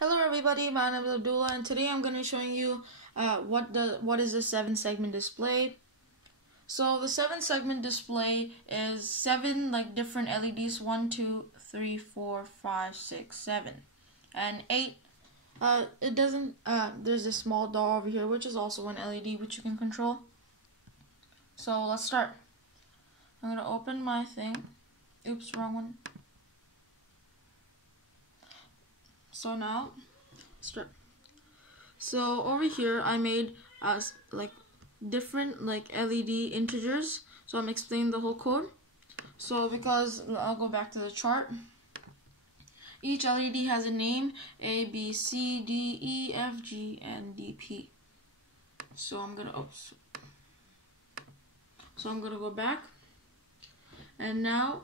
Hello everybody, my name is Abdullah and today I'm going to be showing you what is the 7-segment display. So the 7-segment display is 7 different LEDs, 1, 2, 3, 4, 5, 6, 7 and 8. It doesn't there's a small doll over here which is also an LED which you can control. So let's start. I'm going to open my thing. Oops, wrong one. So now, start. So over here, I made different LED integers. So I'm explaining the whole code. So because I'll go back to the chart. Each LED has a name: A, B, C, D, E, F, G, and D, P. So I'm gonna go back, and now.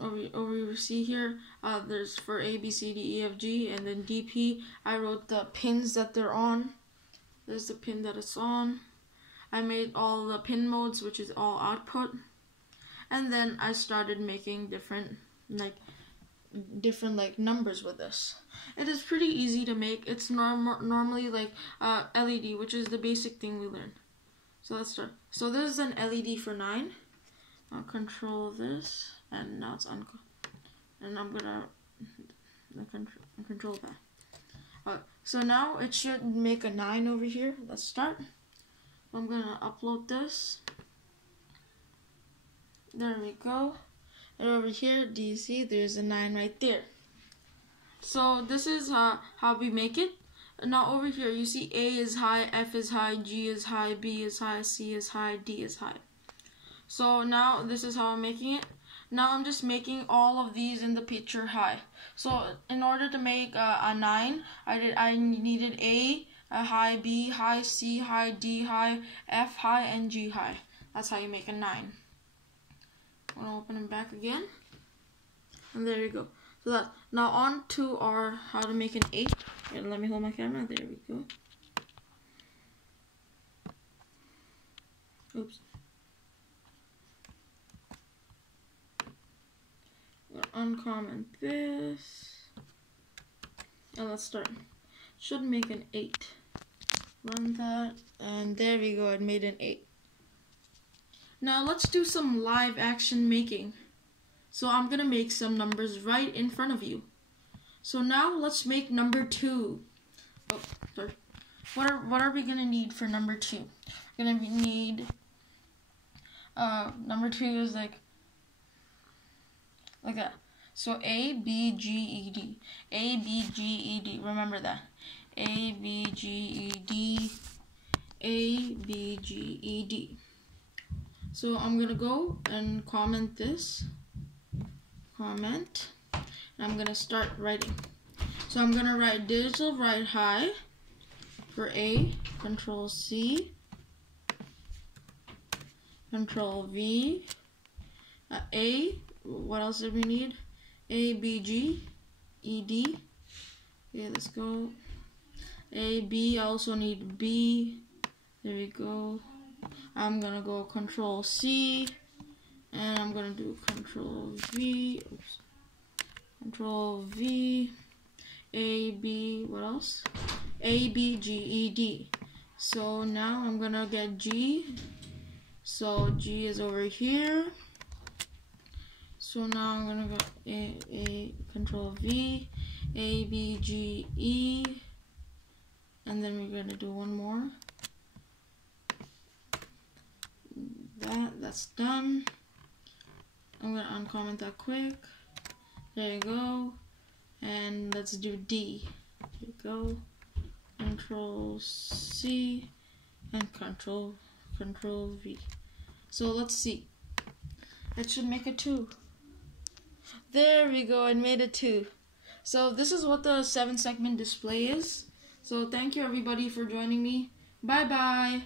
Over see here, there's for A, B, C, D, E, F, G, and then D, P. I wrote the pins that they're on. There's the pin that it's on. I made all the pin modes, which is all output. And then I started making different numbers with this. It is pretty easy to make. It's normally LED, which is the basic thing we learned. So let's start. So this is an LED for 9. I'll control this, and now it's on, and I'm gonna control that. So now it should make a 9 over here. Let's start. I'm gonna upload this. There we go. And over here, do you see there's a 9 right there? So this is how we make it. Now over here, you see A is high, F is high, G is high, B is high, C is high, D is high. So now this is how I'm making it. Now I'm just making all of these in the picture high. So in order to make a 9, I needed A high, B high, C high, D high, F high, and G high. That's how you make a 9. I'm gonna open them back again, and there you go. So that now on to our how to make an 8. Here, let me hold my camera. There we go. Oops. Uncomment this, and let's start. Should make an 8. Run that, and there we go. It made an 8. Now let's do some live action making. So I'm gonna make some numbers right in front of you. So now let's make number 2. Oh, sorry. What are we gonna need for number 2? We're gonna need number 2 is like that. So A, B, G, E, D. A, B, G, E, D. Remember that. A, B, G, E, D. A, B, G, E, D. So I'm going to go and comment this. Comment. And I'm going to start writing. So I'm going to write digital write high for A. Control C. Control V. A. What else did we need? A, B, G, E, D. Okay, let's go. A, B, I also need B. There we go. I'm gonna go Control C, and I'm gonna do Control V. Oops. Control V. A, B, what else? A, B, G, E, D. So now I'm gonna get G. So G is over here. So now I'm gonna go A Control V, A, B, G, E, and then we're gonna do one more. That's done. I'm gonna uncomment that quick. There you go. And let's do D. There you go. Control C and Control V. So let's see. It should make a 2. There we go, it made a 2. So this is what the 7-segment display is. So thank you everybody for joining me. Bye bye.